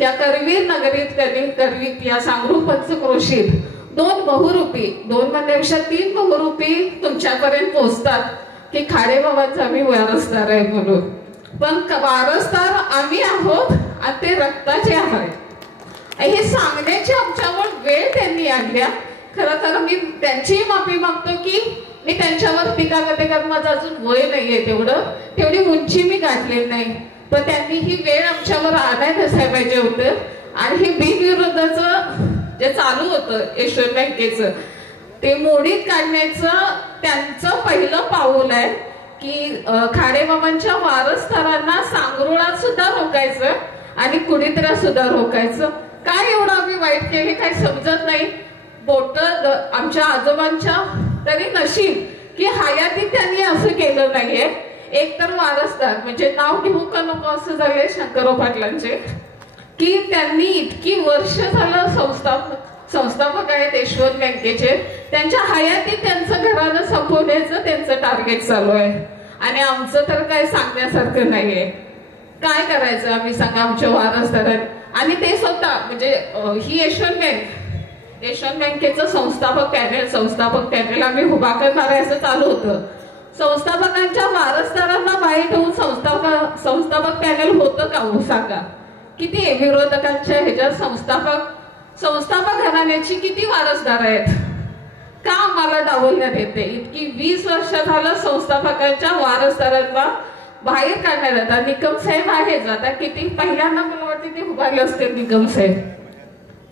त्या करवीर नगरीत करवीत या सांगरू पंचक्रोशीत 2 बहुरूपी 2 म्हणण्यापेक्षा 3 बहुरूपी तुमच्यापर्यंत पोहोचतात की खाडेबाबांचा आम्ही वारसदार आहे म्हणून. पण वारसदार आम्ही आहोत आणि ते रक्ताचे आहेत हे सांगण्याची आमच्यावर वेळ त्यांनी आणल्या. खरं तर मी त्यांचीही माफी मागतो की मी त्यांच्यावर टीका करते कारण माझं अजून वय नाहीये तेवढी उंची मी गाठलेली नाही. पण त्यांनी ही वेळ आमच्यावर आणायला नसायला पाहिजे होतं. आणि हे बिनविरोधाचं जे चालू होतं यशवंत बँकेचं ते मोडीत काढण्याचं त्यांचं पहिलं पाऊल आहे की खाडेबाबांच्या वारसदारांना सांगरुळात सुद्धा रोकायचं आणि कुडीतरा सुद्धा रोकायचं. काय एवढं आम्ही वाईट केले काही समजत नाही. बोट आमच्या आजोबांच्या तरी नशीब की हयातीत त्यांनी असं केलं नाहीये. एक तर वारसदार म्हणजे नाव घेऊ का नको असं झालंय शंकरराव पाटलांचे की त्यांनी इतकी वर्ष झालं संस्थापक आहेत यशवंत बँकेचे. त्यांच्या हयातीत त्यांचं घरानं संपवण्याचं त्यांचं टार्गेट चालू आहे आणि आमचं तर काय सांगण्यासारखं नाहीये. काय करायचं आम्ही सांगा आमच्या वारसदारांनी. आणि ते स्वतः म्हणजे ही यशवंत बँकेचं संस्थापक पॅनेल आम्ही उभा करणार आहे असं चालू होतं. संस्थापकांच्या वारसदारांना बाहेर ठेवून संस्थापक पॅनेल होतं का हो सांगा. किती विरोधकांच्या ह्याच्यात संस्थापक घराण्याची किती वारसदार आहेत. का आम्हाला डावलण्यात येते. इतकी 20 वर्ष झालं संस्थापकांच्या वारसदारांना बाहेर काढण्यात येतात. निकम साहेब आहेत आता किती पहिल्यांदा मला वाटते ते उभारले असते निकम साहेब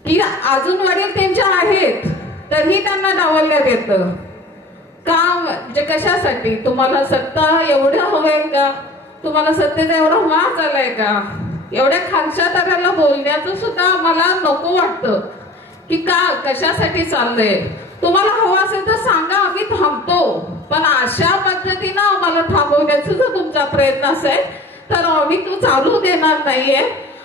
की अजून वडील त्यांच्या आहेत तरीही त्यांना डावलण्यात येतं. का म्हणजे कशासाठी. तुम्हाला सत्ता एवढं हवंय का. तुम्हाला सत्तेचा एवढा वास आलाय का. एवढ्या खालच्या तऱ्याला बोलण्याचं सुद्धा मला नको वाटतं की का कशासाठी चाललंय. तुम्हाला हवं असेल तर सांगा आम्ही थांबतो. पण अशा पद्धतीनं आम्हाला थांबवण्याचा जर तुमचा प्रयत्न असेल तर आम्ही तो चालू देणार नाहीये.